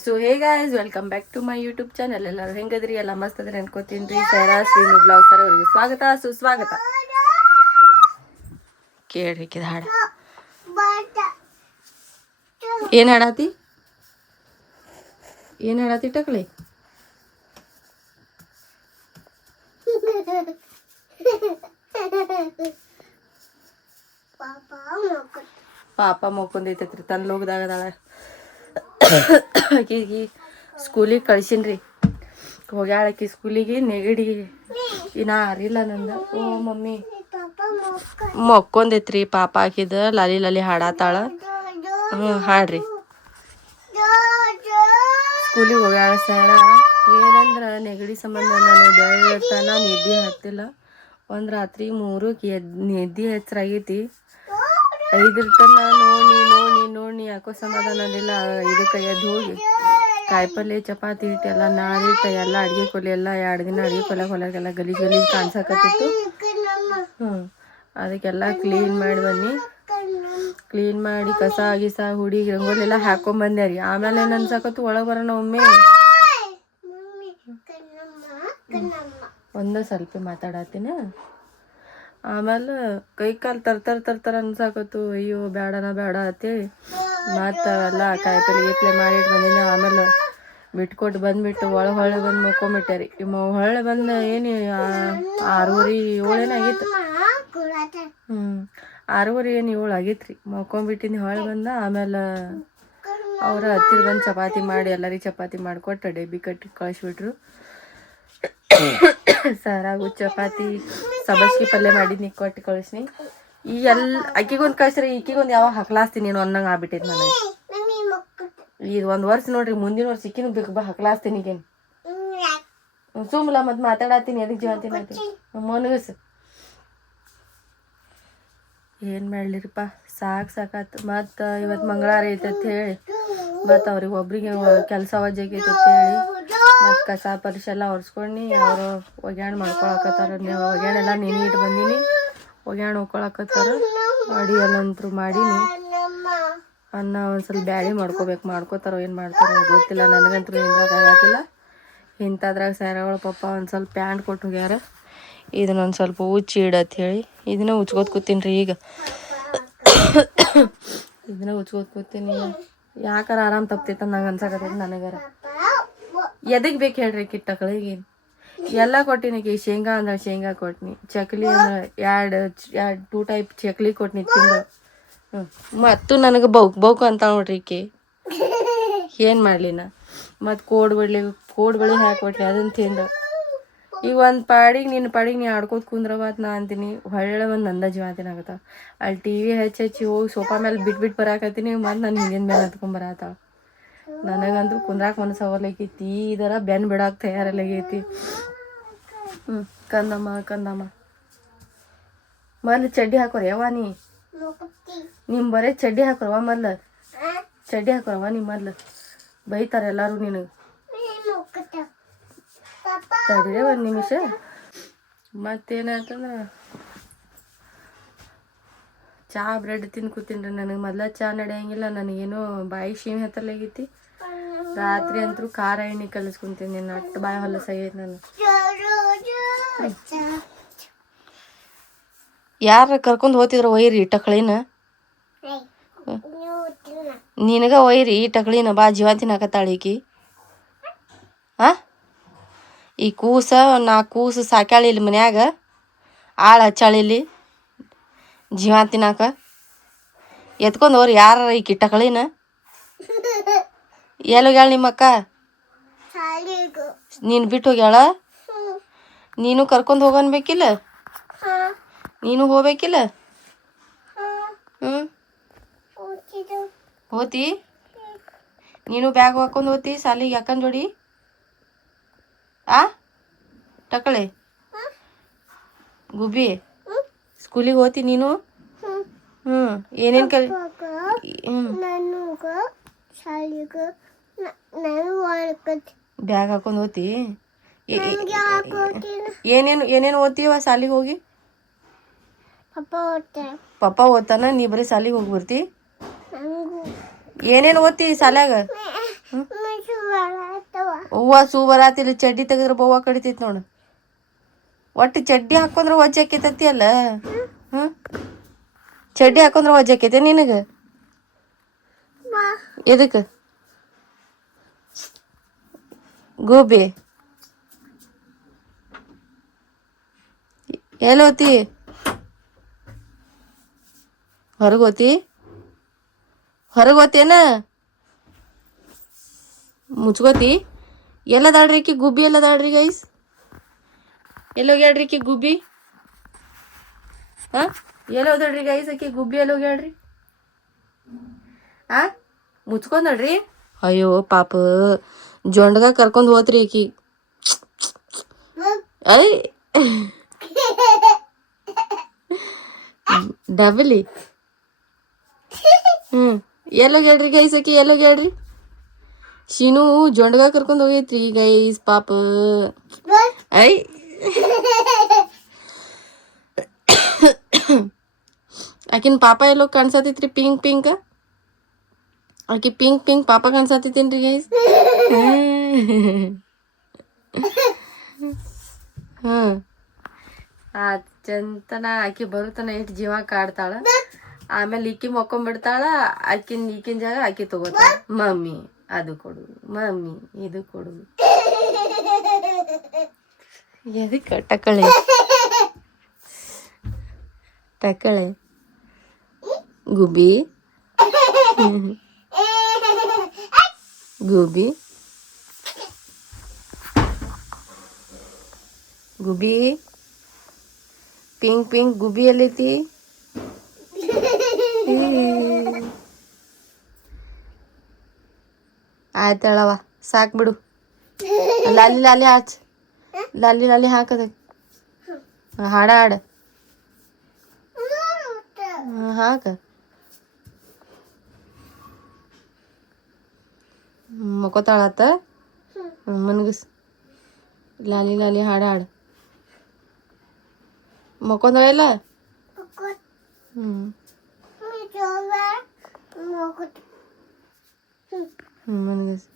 So hey guys, welcome back to my YouTube channel. ಎಲ್ಲರೂ ಹೆಂಗದ್ರಿ? ಎಲ್ಲ ಮಸ್ತ್ ಅದ್ರಿ ಅನ್ಕೋತೀನಿ ರೀ. ಸೈರಾ ಶ್ರೀನು ಬ್ಲಾಗ್ ಸರ್ ಅವರಿಗೆ ಸ್ವಾಗತ ಸುಸ್ವಾಗತ. ಕೇಳ್ರಿಕಿದ ಹಾಡ ಏನು ಹಾಡಾತಿ? ಏನು ಹಾಡಾತಿ ಟಕ್ಳಿ? ಪಾಪ ಮಕ್ಕೊಂದೈತೈತ್ರಿ, ತನ್ನ ಲೋಕದಾಗದಾಳ. ಆಕಿಗೆ ಸ್ಕೂಲಿಗೆ ಕಳ್ಸಿನ್ರಿ. ಹೋಗ್ಯಾಳಕಿ ಸ್ಕೂಲಿಗೆ. ನೆಗಡಿ ಇನ್ನ ಆರಿಲ್ಲ ನಂದು. ಓ ಮಮ್ಮಿ ಮಕ್ಕೊಂದೈತ್ರಿ ಪಾಪ. ಹಾಕಿದ ಲಾಲಿ ಲಾಲಿ ಹಾಡಾತಾಳ. ಹಾಡ್ರಿ. ಸ್ಕೂಲಿಗೆ ಹೋಗ್ಯಾಳ ಸರ. ಏನಂದ್ರೆ ನೆಗಡಿ ಸಂಬಂಧ ನಾನು ಬೆಳತನ ನಿದ್ದೆ ಹತ್ತಿಲ್ಲ. ಒಂದು ರಾತ್ರಿ 3ಕ್ಕೆ ನಿದ್ದೆ ಹೆಚ್ಚರಾಗೈತಿ. 5 ತನ ನೋಡಿ ಯಾಕೋ ಸಮಾಧಾನಲಿಲ್ಲ. 5ಕ್ಕೆ ಎದ್ದು ಹೋಗಿ ಕಾಯಿಪಲ್ಲೆ ಚಪಾತಿ ಹಿಟ್ಟೆಲ್ಲ ನಾಳಿಟ್ಟು ಎಲ್ಲ ಅಡುಗೆ ಕೊಲೆ ಎಲ್ಲ 2 ದಿನ ಅಡುಗೆ ಹೊಲಗೆಲ್ಲ ಗಲೀಜು ಕಾಣಿಸಕತ್ತಿತ್ತು. ಅದಕ್ಕೆಲ್ಲ ಕ್ಲೀನ್ ಮಾಡಿ ಬನ್ನಿ. ಕ್ಲೀನ್ ಮಾಡಿ ಕಸ ಗಿಸ ಹುಡಿ ರಂಗೋಲಿ ಎಲ್ಲ ಹಾಕೊಂಬಂದೆ ರೀ. ಆಮೇಲೆ ಏನು ಅನ್ಸಕತ್ತು, ಒಳಗೆ ಬರೋಣ ಒಮ್ಮೆ ಒಂದು ಸ್ವಲ್ಪ ಮಾತಾಡತ್ತೀನಿ. ಆಮೇಲೆ ಕೈ ಕಾಲು ತರ್ತರ ಅನ್ಸಾಕತ್ತು. ಅಯ್ಯೋ ಬೇಡನ ಬೇಡ ಅಂತೇಳಿ ಮತ್ತು ಅವೆಲ್ಲ ಕಾಯಿಪಲ್ಲೆ ಮಾಡಿಟ್ಟು ಬಂದಿನ. ಆಮೇಲೆ ಬಿಟ್ಕೊಟ್ಟು ಬಂದುಬಿಟ್ಟು ಹೊಳ್ಳಿ ಬಂದು ಮಕ್ಕೊಂಬಿಟ್ಟೆ ರೀ. ಹೊಳ್ಳಿ ಬಂದು ಏನು 6:30 7 ಆಗಿತ್ತು. 6:30 7 ಆಗಿತ್ತು ರೀ. ಮಕ್ಕೊಂಬಿಟ್ಟಿನಿ. ಹೊಳ್ಳಿ ಬಂದ. ಆಮೇಲೆ ಅವ್ರ ಹತ್ತಿರ ಬಂದು ಚಪಾತಿ ಮಾಡಿ ಎಲ್ಲರಿಗೆ ಚಪಾತಿ ಮಾಡಿಕೊಟ್ಟು ಡಬ್ಬಿ ಕಟ್ಟಿ ಕಳಿಸ್ಬಿಟ್ರು. ಸರಾಗು ಚಪಾತಿ ಸಬಸ್ಗಿ ಪಲ್ಯ ಮಾಡಿದ್ನಿ, ಕೊಟ್ಟು ಕಳಿಸ್ನಿ. ಈ ಎಲ್ಲ ಅಕ್ಕಿಗೊಂದು ಕಳ್ಸ್ರಿ, ಈಕಿಗೊಂದು ಯಾವಾಗ ಹಕ್ಲಾಸ್ತೀನಿ ನೀನು ಅನ್ನಂಗೆ ಆಗ್ಬಿಟ್ಟೈತೆ ನನಗೆ. ಇದು 1 ವರ್ಷ ನೋಡ್ರಿ, ಮುಂದಿನ ವರ್ಷ ಇಕ್ಕಿನೂ ಬೇಕು ಬಾ ಹಕ್ಲಾಸ್ತೀನಿ. ಈಗೇನು ಸುಮ್ಮಲ ಮತ್ತು ಮಾತಾಡತ್ತೀನಿ. ಅದಕ್ಕೆ ಜೀವಂತೀನಿ ಅಂತೀನಿ ಮನಗಸ್. ಏನು ಮಾಡ್ಲಿರಿಪ್ಪ, ಸಾಕಾತು. ಮತ್ತು ಇವತ್ತು ಮಂಗಳವಾರ ಐತೆ ಅಂತ ಹೇಳಿ ಮತ್ತು ಅವ್ರಿಗೆ ಒಬ್ರಿಗೆ ಕೆಲಸ ವಜ್ಜಾಗೈತೆ ಅಂತ ಹೇಳಿ ಮತ್ತು ಕಸ ಪರಿಶೆ ಎಲ್ಲ ಒರೆಸ್ಕೊಂಡು ಅವರು ಒಗ್ಯಾಣ ಮಾಡ್ಕೊಳಕತ್ತಾರ. ಒಗ್ಯಾಣೆಲ್ಲ ನೆನೆ ಇಟ್ಟು ಬಂದೀನಿ. ಒಗ್ಯಾಣ ಹೋಗ್ಕೊಳಕತ್ತಾರ. ಅಡಿ ಎಲ್ಲಂತರೂ ಮಾಡೀನಿ. ಅನ್ನ ಒಂದು ಸ್ವಲ್ಪ ಬ್ಯಾಳೆ ಮಾಡ್ಕೋತಾರೋ ಏನು ಮಾಡ್ತಾರೋ ಗೊತ್ತಿಲ್ಲ. ನನಗಂತೂ ನಿಂದ್ರಾಗತ್ತಿಲ್ಲ. ಇಂಥದ್ರಾಗ ಸ್ಯಾರಗಳ ಪಪ್ಪ ಒಂದು ಸ್ವಲ್ಪ ಪ್ಯಾಂಟ್ ಕೊಟ್ಟು ಹೋಗ್ಯಾರ. ಇದನ್ನೊಂದು ಸ್ವಲ್ಪ ಉಚ್ಚಿ ಇಡತ್ತೆ ಹೇಳಿ ಇದನ್ನ ಉಚ್ಕೋತ ಕೂತೀನಿ ರೀ. ಈಗ ಇದನ್ನ ಉಚ್ಕೋತ ಕೂತೀನಿ. ಯಾಕಾರ ಆರಾಮ್ ತಪ್ತೈತೆ ನಂಗೆ ಅನ್ಸಕತ್ತೈತೆ ನನಗಾರ. ಎದಕ್ಕೆ ಬೇಕು ಹೇಳ್ರಿ ಕಿಟ್ಟಗಳಿಗೆ ಎಲ್ಲ ಕೊಟ್ಟಿನಿ. ಶೇಂಗಾ ಅಂದ್ರೆ ಶೇಂಗಾ ಕೊಟ್ಟಿನಿ, ಚಕ್ಲಿ ಅಂದ್ರೆ 2 ಟೈಪ್ ಚಕ್ಲಿ ಕೊಟ್ಟಿನಿ ತಿಂದು. ಮತ್ತು ನನಗೆ ಬೌಕು ಅಂತ ನೋಡ್ರಿ ಈಕೆ. ಏನು ಮಾಡಲಿ ನಾ. ಮತ್ತು ಕೋಡ್ಬಳಿ ಹಾಕೊಟ್ನಿ, ಅದನ್ನು ತಿಂದು. ಈಗ ಒಂದು ಪಾಡಿಗೆ ನಿನ್ನ ಪಾಡಿಗೆ ನೀ ಆಡ್ಕೋತ ಕುಂದ್ರವಾತ್ ನಾ ಅಂತೀನಿ. ಹೊಳ್ಳೆ ಒಂದು ನಂದ ಜೀವಂತಿನ ಆಗತ್ತ. ಅಲ್ಲಿ TV ಹಚ್ಚಿ ಹೋಗಿ ಸೋಫಾ ಮೇಲೆ ಬಿಟ್ಬಿಟ್ಟು ಬರಾಕತ್ತೀನಿ. ಮತ್ತು ನಾನು ಹಿಂದಿನ ಮೇಲೆ ಹತ್ಕೊಂಬರತ್ತಾಳ. ನನಗಂತೂ ಕುಂದ್ರಾಕ ಮನಸ್ಸು ಅವರ್ಲೈತಿ. ಇದರ ಬೆನ್ನು ಬಿಡಾಕ ತಯಾರಲ್ಲಾಗೈತಿ. ಕಂದಮ್ಮ ಮೊದ್ಲು ಚಡ್ಡಿ ಹಾಕೋರಿ ಯವ್ವ. ನಿಮ್ಮ ಬರೇ ಚಡ್ಡಿ ಹಾಕೋರವ ಮೊದ್ಲು. ಚಡ್ಡಿ ಹಾಕೋರವ ನಿಮ್ಮ ಮೊದ್ಲು. ಬೈತಾರೆ ಎಲ್ಲರೂ ನಿನಗೆ. ತಡಿರೆ 1 ನಿಮಿಷ. ಮತ್ತೇನಾಯ್ತಂದ್ರೆ ಚಹಾ ಬ್ರೆಡ್ ತಿಂದು ಕೂತೀನಿ ರೀ. ನನಗೆ ಮೊದ್ಲ ಚಹಾ ನಡೆಯಂಗಿಲ್ಲ. ನನಗೇನೋ ಬಾಯಿ ಶೀಮೆ ಹತ್ತಲಾಗೈತಿ. ರಾತ್ರಿ ಅಂತೂ ಖಾರ ಎಣ್ಣೆ ಕಲಿಸ್ಕೊಂತೀನಿ. ನಟ್ಟು ಬಾಯಿ ಹೊಲಸಾಗೈತಿ ನಾನು. ಯಾರ ಕರ್ಕೊಂಡು ಹೋಗ್ತಿದ್ರು ಒಯ್ರಿ ಟಕ್ಳಿನ. ನಿನಗ ಒಯ್ರಿ ಟಕ್ಳಿನ. ಬಾ ಜೀವಂತಿನ ಹಾಕತ್ತಾಳ ಈಕಿ. ಈ ಕೂಸ 4 ಕೂಸು ಸಾಕ್ಯಾಳ ಇಲ್ಲಿ ಮನ್ಯಾಗ. ಆಳು ಹಚ್ಚಾಳಿಲ್ಲಿ ಜೀವಂತಿನಾಕ. ಎತ್ಕೊಂಡು ಹೋಗ್ರಿ ಯಾರ ಈಕಿ ಟಕ್ಳಿನ. ಎಲ್ಲೋಗ್ಯಾಳ ನಿಮ್ಮಕ್ಕ? ನೀನು ಬಿಟ್ಟು ಹೋಗ್ಯಾಳ? ನೀನು ಕರ್ಕೊಂಡು ಹೋಗನ್ಬೇಕಿಲ್ಲ? ನೀನು ಹೋಗ್ಬೇಕಿಲ್ಲ? ಹೋತಿ? ನೀನು ಬ್ಯಾಗ್ ಹಾಕೊಂಡು ಹೋತಿ ಸಾಲಿಗೆ ಯಾಕಂದ್ ಜೋಡಿ? ಟಕಳೆ ಗುಬ್ಬಿ ಸ್ಕೂಲಿಗೆ ಹೋತಿ ನೀನು? ಏನೇನು ಬ್ಯಾಗ್ ಹಾಕೊಂಡು ಹೋತಿ? ಏನೇನು ಓದ್ತೀವ ಸಾಲಿಗೆ ಹೋಗಿ? ಪಪ್ಪ ಓದ್ತಾನ, ನೀ ಬರೀ ಸಾಲಿಗೆ ಹೋಗಿ ಬರ್ತಿ? ಏನೇನು ಓದ್ತಿ ಸಾಲ್ಯಾಗ? ಹೂವ ಸೂ ಬರಾತಿಲ್ಲ, ಚಡ್ಡಿ ತೆಗೆದ್ರೆ ಬವ್ವ ಕಡಿತೈತಿ ನೋಡು. ಒಟ್ಟು ಚಡ್ಡಿ ಹಾಕೊಂಡ್ರೆ ವಜ್ಜೆ ಆಕೈತತಿ ಅಲ್ಲ. ಹ್ಞೂ ಚಡ್ಡಿ ಹಾಕೊಂಡ್ರೆ ವಜ್ಜೆ ಆಕೈತೆ ನಿನಗೆ? ಎದಕ್ಕೆ ಗೋಬಿ ಎಲ್ಲೋತಿ? ಹೊರಗೋತಿ? ಹೊರಗೋತೇನ? ಮುಚ್ಕೋತಿ? ಎಲ್ಲದಾಡ್ರಿ ಆಕಿ ಗುಬ್ಬಿ? ಎಲ್ಲದಾಡ್ರಿ ಗೈಸ್? ಎಲ್ಲೋಗ್ಯಾಡ್ರಿ ಆಕಿ ಗುಬ್ಬಿ? ಹಾಂ ಎಲ್ಲೋದಳ್ರಿ ಗೈಸ್ ಆಕಿ ಗುಬ್ಬಿ? ಎಲ್ಲೋಗ್ಯಾಡ್ರಿ? ಆ ಮುಚ್ಕೊಂಡಳ್ರಿ? ಅಯ್ಯೋ ಪಾಪ ಜೊಂಡ್ಗ ಕರ್ಕೊಂಡು ಹೋತ್ರಿ ಆಕಿ. ಐ ಡಬಲಿ. ಎಲ್ಲೋಗ್ಯಾಡ್ರಿ ಗೈಸ್ ಆಕಿ? ಎಲ್ಲೋಗ್ಯಾಡ್ರಿ? ಶೀನು ಜೊಂಡ್ಗ ಕರ್ಕೊಂಡು ಹೋಗೈತ್ರಿ ಗೈಸ್ ಪಾಪ. ಐ ಆಕಿನ ಪಾಪ ಎಲ್ಲೋ ಕಾಣ್ಸತೈತ್ರಿ ಪಿಂಕ್ ಪಿಂಕ್. ಆಕಿ ಪಿಂಕ್ ಪಿಂಕ್ ಪಾಪ ಕಾಣ್ಸತೈತೇನ್ರಿ ಗೈಸ್? ಹ್ಮ್ ಆ ಚಂತನ ಆಕಿ ಬರುತ್ತನ ಇಟ್ಟು ಜೀವ ಕಾಡ್ತಾಳ. ಆಮೇಲೆ ಈಕಿ ಮಕ್ಕೊಂಡ್ಬಿಡ್ತಾಳ. ಈಕಿನ ಜಾಗ ಆಕಿ ತಗೋತಾಳ. ಮಮ್ಮಿ ಅದು ಕೊಡು, ಮಮ್ಮಿ ಇದು ಕೊಡು. ಎದಕ್ಕೆ ಟಕಳೆ ಟಕಳೆ ಗುಬ್ಬಿ ಗುಬ್ಬಿ ಗುಬ್ಬಿ ಪಿಂಕ್ ಪಿಂಕ್ ಗುಬ್ಬಿ ಎಲ್ಲೈತಿ? ಆಯ್ತಳವ ಸಾಕು ಬಿಡು. ಲಾಲಿ ಲಾಲಿ ಹಾಚ್, ಲಾಲಿ ಲಾಲಿ ಹಾಕದ ಹಾಡ ಹಾಡ ಹಾಕ. ಮಕ್ಕೋತಾಳತ್ತ ಮನ್ಗಸ್. ಲಾಲಿ ಲಾಲಿ ಹಾಡ ಹಾಡ. ಮಕ್ಕೊಂದಳೆಲ್ಲ? ಮನ್ಗಸ್.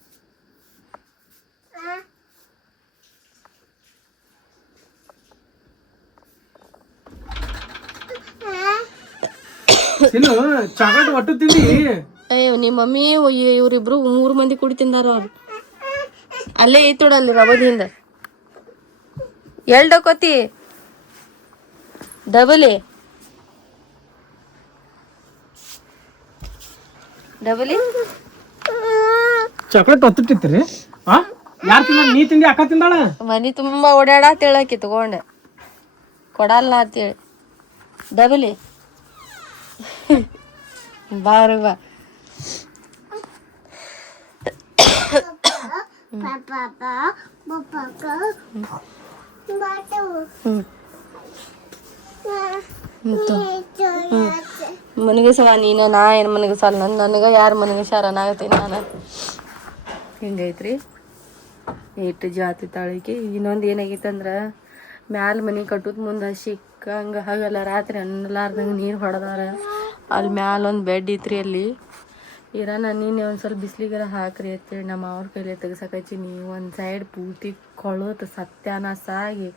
ಚಾಕ್ಲೇಟ್ ಒಟ್ಟು ತಿಂದಿ? ಅಯ್ಯೋ ನಿಮ್ಮ ಮಮ್ಮಿ ಇವ್ರಿಬ್ರು 3 ಮಂದಿ ಕೂಡಿ ತಿಂದಾರ. ಅವ್ರು ಅಲ್ಲೇ ಐತೋಡಲ್ಲಿ ರಬದಿಂದ. ಎಲ್ಡಕೋತಿ ಡಬಲಿ ಡಬಲಿ ಚಾಕ್ಲೇಟ್ ಒತ್ತಿಟ್ಟಿರ್ತೀರಿ? ಯಾರು ತಿಂದ? ನೀ ತಿಂದಿ? ಅಕ್ಕ ತಿಂದಾಳ? ಮನಿ ತುಂಬಾ ಓಡಾಡ ತಿಳಕಿ ತಗೊಂಡೆ ಕೊಡಲ್ಲ ಅಂತೇಳಿ. ಡಬಲಿ ಬಾರು ಬಾ. ಮನಗಸವ ನೀನ, ನಾ ಏನು ಮನಗಸಲ್ಲ. ನನಗೆ ಯಾರು ಮನಗಸಾರ ಅನ್ನಾಗತ್ತೀನಿ ನಾನು. ಹಿಂಗೈತ್ರಿ ಇಟ್ಟು ಜಾತಿ ತಾಳಿಕೆ. ಇನ್ನೊಂದು ಏನಾಗೈತೆ ಅಂದ್ರೆ ಮ್ಯಾಲ ಮನೆ ಕಟ್ಟೋದು ಮುಂದೆ ಸಿಕ್ಕಂಗೆ ಹಾಗಲ್ಲ ರಾತ್ರಿ ಅನ್ನಲಾರ್ದಂಗೆ ನೀರು ಹೊಡೆದಾರ. ಅಲ್ಲಿ ಮ್ಯಾಲ ಒಂದು ಬೆಡ್ ಇತ್ರಿ. ಅಲ್ಲಿ ಇರೋಣ ನೀನು ಒಂದು ಸ್ವಲ್ಪ ಬಿಸಿಲಿಗೆಲ್ಲ ಹಾಕ್ರಿ ಅಂತೇಳಿ ನಮ್ಮ ಅವ್ರ ಕೈಲಿ ತೆಗ್ಸಕಚ್ಚೀನಿ. ಒಂದು ಸೈಡ್ ಪೂರ್ತಿ ಕೊಳೋತು ಸತ್ಯಾನಾಶ ಆಗಿ,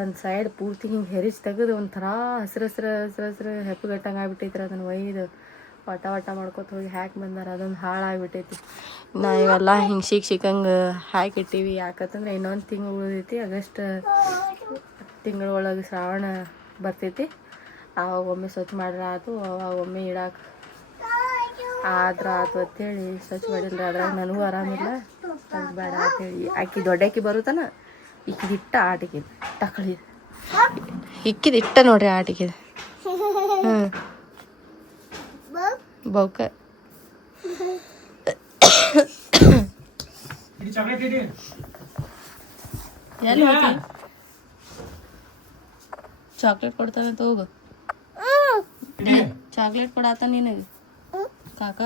ಒಂದು ಸೈಡ್ ಪೂರ್ತಿ ಹಿಂಗೆ ಹೆರಿಸಿ ತೆಗೆದು ಒಂಥರ ಹಸ್ರು ಹೆಪ್ಪುಗಟ್ಟಂಗೆ ಆಗ್ಬಿಟ್ಟೈತ್ರಿ. ಅದನ್ನು ಒಯ್ದು ವಟ ವಟ ಮಾಡ್ಕೊತ ಹೋಗಿ ಹಾಕಿ ಬಂದಾರ. ಅದೊಂದು ಹಾಳಾಗ್ಬಿಟ್ಟೈತಿ. ನಾವು ಇವೆಲ್ಲ ಹಿಂಗೆ ಸಿಕ್ಕಂಗೆ ಹಾಕಿಟ್ಟಿವಿ. ಯಾಕಂತಂದ್ರೆ ಇನ್ನೊಂದು ತಿಂಗಳು ಉಳಿದೈತಿ. ಆಗಸ್ಟ್ ತಿಂಗಳೊಳಗೆ ಶ್ರಾವಣ ಬರ್ತೈತಿ. ಆವಾಗ ಒಮ್ಮೆ ಸ್ವಚ್ಛ ಮಾಡ್ರೆ ಆಯ್ತು, ಅವಾಗ ಒಮ್ಮೆ ಇಡಾಕ ಆದ್ರೆ ಆತು ಅಂತೇಳಿ ಸ್ವಚ್ಛ ಮಾಡಿಲ್ರಿ. ಅದ್ರಾಗ ನನಗೂ ಆರಾಮಿಲ್ಲ, ಅದು ಬೇಡ ಅಂತೇಳಿ. ಆಕಿ ದೊಡ್ಡಾಕಿ ಬರುತ್ತಾನ ಇಕ್ಕಿದ ಇಟ್ಟ ಆಟಿಕಿದ ತಕಳಿ ಇಕ್ಕಿದ ಇಟ್ಟ ನೋಡ್ರಿ ಆಟಿಕಿದ. ಬೌಕ ಎಲ್ಲಿ ಚಾಕ್ಲೇಟ್ ಕೊಡ್ತಾನಂತ ಹೋಗು. ಚಾಕ್ಲೇಟ್ ಕೊಡಾತ ನಿನಗೆ ಕಾಕ.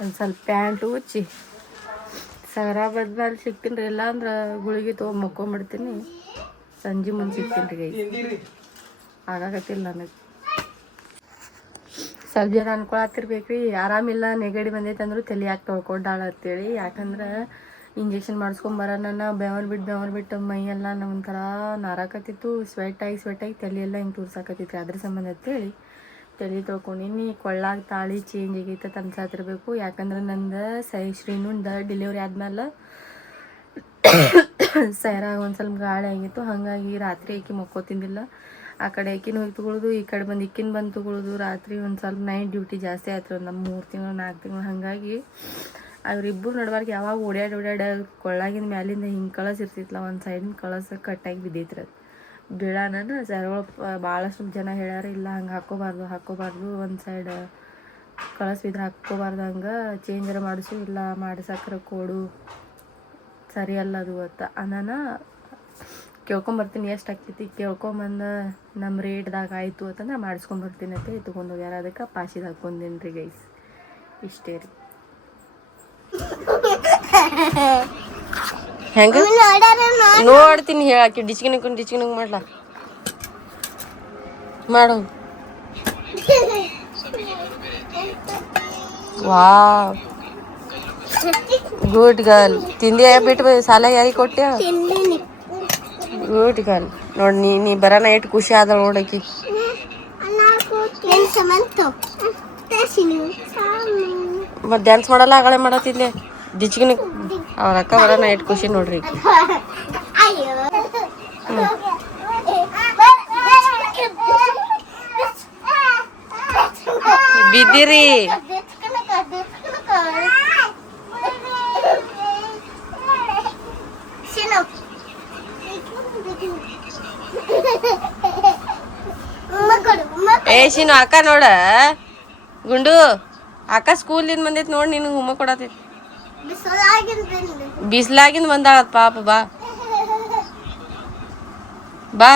ಒಂದು ಸ್ವಲ್ಪ ಪ್ಯಾಂಟು ಉಚ್ಚಿ ಸಗರ ಬದ್ಮೇಲೆ ಸಿಗ್ತೀನಿ ರೀ. ಇಲ್ಲ ಅಂದ್ರೆ ಗುಳಿಗೆ ತೊಗೊಂಡು ಮಕ್ಕೊಂಬಿಡ್ತೀನಿ. ಸಂಜೆ ಮುಂದೆ ಸಿಗ್ತೀನಿ ರೀ. ಆಗಾಕತ್ತಿಲ್ಲ ನನಗೆ. ಸ್ವಲ್ಪ ಜನ ಅನ್ಕೊಳತ್ತಿರ್ಬೇಕ್ರಿ ಆರಾಮಿಲ್ಲ ನೆಗಡಿ ಬಂದೈತೆ ಅಂದ್ರು ತಲೆ ಯಾಕೆ ತೊಳ್ಕೊಂಡಾಳ ಅಂತೇಳಿ. ಯಾಕಂದ್ರೆ ಇಂಜೆಕ್ಷನ್ ಮಾಡಿಸ್ಕೊಂಬರೋಣ ಬೆವರ್ ಬಿಟ್ಟು ಮೈಯೆಲ್ಲ ನಮ್ಮೊಂಥರ ನಾರಾಕತ್ತಿತ್ತು. ಸ್ವೆಟ್ಟಾಗಿ ತಲೆ ಎಲ್ಲ ಹಿಂಗೆ ತೂರ್ಸಾಕತ್ತಿತ್ತು. ಅದ್ರ ಸಂಬಂಧ ಅಂತೇಳಿ ತಲೆ ತೊಳ್ಕೊಂಡಿನಿ. ಕೊಳ್ಳಾಗ ತಾಳಿ ಚೇಂಜ್ ಆಗೈತೆ ಅನ್ಸಾತಿರ್ಬೇಕು. ಯಾಕಂದ್ರೆ ನಂದು ಶ್ರೀನುಂದ ಡೆಲಿವರಿ ಆದ್ಮೇಲೆ ಸೈರಾಗ ಒಂದು ಸ್ವಲ್ಪ ಗಾಳಿ ಆಗಿತ್ತು. ಹಾಗಾಗಿ ರಾತ್ರಿ ಆಕಿ ಮಕ್ಕೋತಿಂದಿಲ್ಲ. ಆ ಕಡೆ ಆಕಿನ ಹೋಗಿ ತೊಗೊಳೋದು, ಈ ಕಡೆ ಬಂದು ಇಕ್ಕಿನ ಬಂದು ತೊಗೊಳೋದು. ರಾತ್ರಿ ಒಂದು ಸ್ವಲ್ಪ ನೈಟ್ ಡ್ಯೂಟಿ ಜಾಸ್ತಿ ಆಯ್ತು ನಮ್ಮ 3 ತಿಂಗಳು 4 ತಿಂಗಳು. ಹಾಗಾಗಿ ಅವ್ರಿಬ್ಬರು ನಡ್ಬಾರ್ದು ಯಾವಾಗ ಓಡ್ಯಾಡ ಕೊಳ್ಳಾಗಿನ ಮ್ಯಾಲಿಂದ ಹಿಂಗೆ ಕಳಸಿರ್ತಿತ್ತಲ್ಲ ಒಂದು ಸೈಡಿನ ಕಳಸ ಕಟ್ಟಾಗಿ ಬಿದ್ದೈತ್ರಿ. ಅದು ಬೀಳಾನ ಸರ್ಗಳು ಭಾಳಷ್ಟು ಜನ ಹೇಳ್ಯಾರ ಇಲ್ಲ ಹಂಗೆ ಹಾಕ್ಕೋಬಾರ್ದು ಒಂದು ಸೈಡ್ ಕಳಸ ಬಿದ್ರೆ ಹಾಕ್ಕೋಬಾರ್ದು, ಹಂಗೆ ಚೇಂಜರ ಮಾಡಿಸು ಇಲ್ಲ ಮಾಡಿಸಕ್ರ ಕೊಡು ಸರಿ ಅಲ್ಲ ಅದು ಅಂತ ನಾನು ಕೇಳ್ಕೊಂಬರ್ತೀನಿ. ಎಷ್ಟು ಆಗ್ತೈತಿ ಕೇಳ್ಕೊಂಬಂದು ನಮ್ಮ ರೇಟ್ದಾಗ ಆಯಿತು ಅಂತಂದ್ರೆ ಮಾಡಿಸ್ಕೊಂಬರ್ತೀನಿ ಅಂತ ತೊಗೊಂಡು ಹೋಗ್ಯಾರ. ಅದಕ್ಕೆ ಪಾಶಿದ ಹಾಕ್ಕೊಂಡೇನಿ ರೀ ಗೈಸ್. ಇಷ್ಟೇ ರೀ. ಹೆಂಗೆ ನೋಡ್ತೀನಿ ಹೇಳಾಕಿ ಡಿಚ್ಕಿನ ಮಾಡ್ಲಾ ಮಾಡು. Wow good girl. ತಿಂದಿ ಬಿಟ್ಟು ಸಾಲ ಯಾರಿಗೆ ಕೊಟ್ಟೆ? Good girl. ನೋಡಿ ನೀ ಬರೋಣ ಎಷ್ಟು ಖುಷಿ ಆದ ನೋಡಕಿ. ಮತ್ತೆ ಡ್ಯಾನ್ಸ್ ಮಾಡಲ್ಲ ಆಗಳೇ ಮಾಡತ್ತಿದ್ಲೆ ಡಿಚ್ಕಿನ ಅವ್ರ ಅಕ್ಕ ಬರೋಣ ಎಷ್ಟು ಖುಷಿ ನೋಡ್ರಿ. ಬಿದ್ದಿರಿ ಶಿನು ಅಕ್ಕ ನೋಡ ಗುಂಡು ಅಕ್ಕ ಸ್ಕೂಲಿಂದ ಬಂದೈತಿ ನೋಡಿ ನಿನಗೆ ಹುಮ್ಮ ಕೊಡತೈತಿ. ಬಿಸ್ಲಾಗಿಂದ ಬಂದಾಳ ಪಾಪ. ಬಾ ಬಾ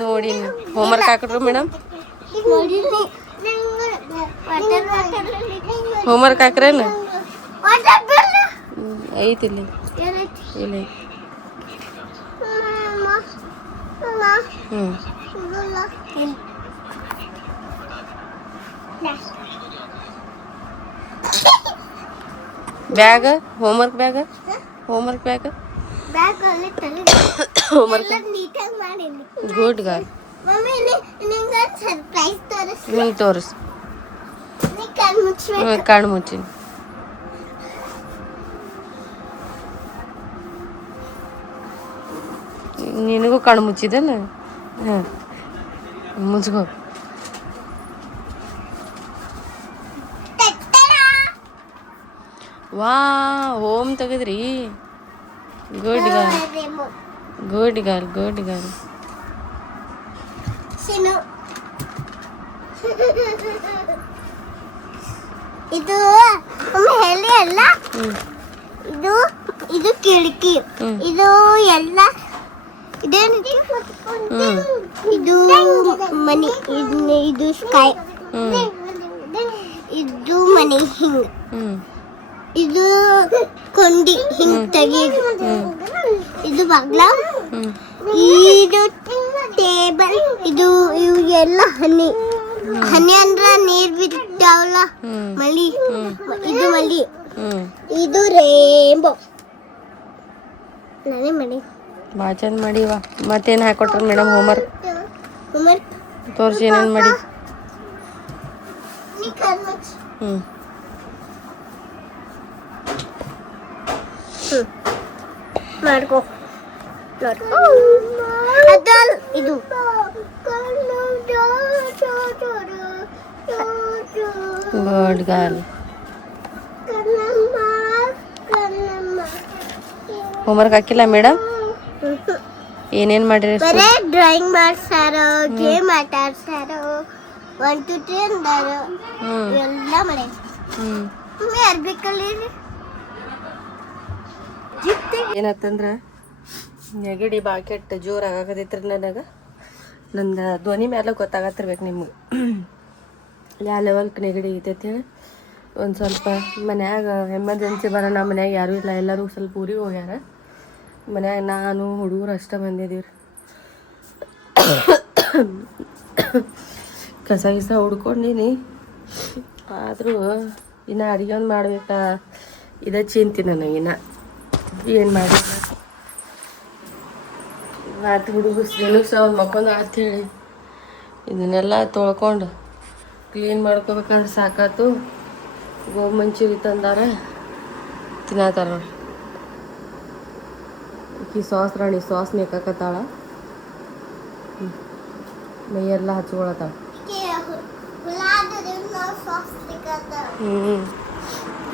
ನೋಡಿ ಹೋಮ್ವರ್ಕ್ ಹಾಕಿಡ್ರು ಮೇಡಮ್. ಹೋಮ್ವರ್ಕ್ ಹಾಕ್ರೇನು ಐತಿ ಇಲ್ಲಿ ಇಲ್ಲ. Bag homework bag good girl. ತೋರಿಸ್ ಕಣ್ಣು ಮುಚ್ಚಿ. ನಿನಗೂ ಕಣ್ಣು ಮುಚ್ಚಿದಲ್ಲ. ಹಾಂ ಮುಚ್ಕೋ. ವಾ ಹೋಮ್ ತೆಗೆದ್ರಿ. Good girl. ಇದು ಹೇಳಿ ಅಲ್ಲ, ಇದು ಕಿಟಕಿ, ಇದು ಎಲ್ಲ ಇದು ಮನಿ, ಇದು ಸ್ಕೈ, ಇದು ಮನಿ ಹಿಂಗ್, ಇದು ಕೊಂಡಿ ಹಿಂಗ್ ತೆಗೀದು, ಇದು ಬಾಗ್ಲ, ಇದು ಟೇಬಲ್, ಇದು ಇವೆಲ್ಲ ಹನಿ ಅಂದ್ರ ನೀರ್ ಬಿದ್ದಾವಲ್ಲ ಮಳಿ, ಇದು ಮಳಿ, ಇದು ರೇಂಬೋ. ನಾನೇ ಮಾಡಿ ಭಾಳ ಚಂದ ಮಾಡಿವ. ಮತ್ತೇನು ಹಾಕೊಟ್ರ ಮೇಡಮ್ ಹೋಮ್ವರ್ಕ್ ತೋರಿಸಿ ಏನೇನು ಮಾಡಿ. ಮಾಡ್ಕೋ. ಇದು ಗುಡ್ ಗರ್ಲ್. ಹೋಮ್ವರ್ಕ್ ಹಾಕಿಲ್ಲ ಮೇಡಮ್? ಏನೇನು ಮಾಡಿರಿ? ಬರೇ ಡ್ರಾಯಿಂಗ್ ಮಾಡ್ಸಾರ, ಗೇಮ್ ಆಟ ಆಡ್ಸಾರ, 1 2 3 ಅಂದಾರ, ಎಲ್ಲ ಮಾಡಿ. ಏನತ್ತಂದ್ರೆ ನೆಗಡಿ ಭಾಳ ಕೆಟ್ಟ ಜೋರು ಆಗಾಕತ್ತೈತ್ರಿ ನನಗೆ. ನಂದು ಧ್ವನಿ ಮೇಲೆ ಗೊತ್ತಾಗತ್ತಿರ್ಬೇಕು ನಿಮ್ಗೆ ಯಾವ ಲೆವೆಲ್ಗೆ ನೆಗಡಿ ಐತೈತಿ ಹೇಳಿ. ಒಂದು ಸ್ವಲ್ಪ ಮನ್ಯಾಗ ಎಮರ್ಜೆನ್ಸಿ ಬರೋಣ, ಮನ್ಯಾಗ ಯಾರೂ ಇಲ್ಲ, ಎಲ್ಲರೂ ಸ್ವಲ್ಪ ಊರಿಗೆ ಹೋಗ್ಯಾರ. ಮನ್ಯಾಗ ನಾನು ಹುಡುಗರು ಅಷ್ಟೇ ಬಂದಿದ್ದೀವಿ. ಕಸ ಗಿಸ ಹುಡ್ಕೊಂಡಿನಿ. ಆದರೂ ಇನ್ನು ಅಡುಗೆ ಒಂದು ಮಾಡ್ಬೇಕಾ ಇದೇ ಚಿಂತೆ ನನಗಿನ್ನ ಏನು ಮಾಡಿ ಆತು ಹುಡುಗ ದಿನಕ್ಕೆ ಒಂದು ಮಕ್ಕೊಂದು ಆತು ಹೇಳಿ ಇದನ್ನೆಲ್ಲ ತೊಳ್ಕೊಂಡು ಕ್ಲೀನ್ ಮಾಡ್ಕೋಬೇಕಂದ್ರೆ ಸಾಕಾತು. ಗೋಬಿ ಮಂಚೂರಿ ತಂದಾರ ತಿನ್ನತ್ತಾರ ನೋಡಿ. ಈಕಿ ಸಾಸ್ ರಾಣಿ ಸಾಸ್ ನೆಕ್ಕಾಕತ್ತಾಳ, ಮೈಯೆಲ್ಲ ಹಚ್ಕೊಳತ್ತಾಳ.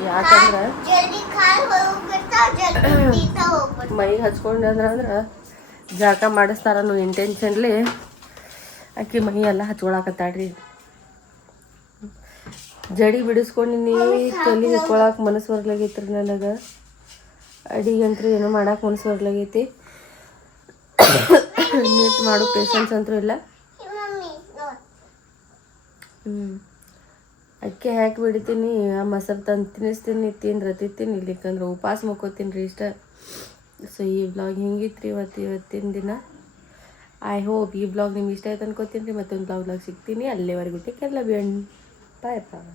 ಯಾಕಂದ್ರೆ ಮೈ ಹಚ್ಕೊಂಡೆ ಅಂದ್ರೆ ಜಾಕ ಮಾಡಿಸ್ತಾರ ಅನ್ನೋ ಇಂಟೆನ್ಷನ್ಲಿ ಆಕಿ ಮೈ ಎಲ್ಲ ಹಚ್ಕೊಳಕತ್ತಾಳ್ರಿ. ಜಡಿ ಬಿಡಿಸ್ಕೊಂಡಿನಿ, ತಲೆ ಹಚ್ಕೊಳಕ್ಕೆ ಮನಸ್ಸು ಬರ್ಲಾಗೈತ್ರಿ ನನಗೆ. ಅಡಿಗೆ ಅಂತೂ ಏನೋ ಮಾಡಕ್ಕೆ ಮನಸ್ಸು ಬರ್ಲಾಗೈತಿ. ನೀಟ್ ಮಾಡೋ ಪೇಷನ್ಸ್ ಅಂತೂ ಇಲ್ಲ. ಅಕ್ಕಿ ಹಾಕಿ ಬಿಡ್ತೀನಿ, ಆ ಮೊಸರು ತಂದು ತಿನ್ನಿಸ್ತೀನಿ, ತಿನ್ನಿ ಇಲ್ಲಿಕಂದ್ರೆ ಉಪವಾಸ ಮಕ್ಕೋತೀನಿ ರೀ ಇಷ್ಟ. ಸೊ ಈ ಬ್ಲಾಗ್ ಹಿಂಗಿತ್ತು ರೀ ಇವತ್ತಿನ ದಿನ. ಐ ಹೋಪ್ ಈ ಬ್ಲಾಗ್ ನಿಮ್ಗೆ ಇಷ್ಟ ಆಯ್ತು ಅನ್ಕೋತೀನಿ ರೀ. ಮತ್ತೊಂದು ಬ್ಲಾಗ್ ಸಿಗ್ತೀನಿ. ಅಲ್ಲಿವರೆಗೂ take care, love you, bye bye.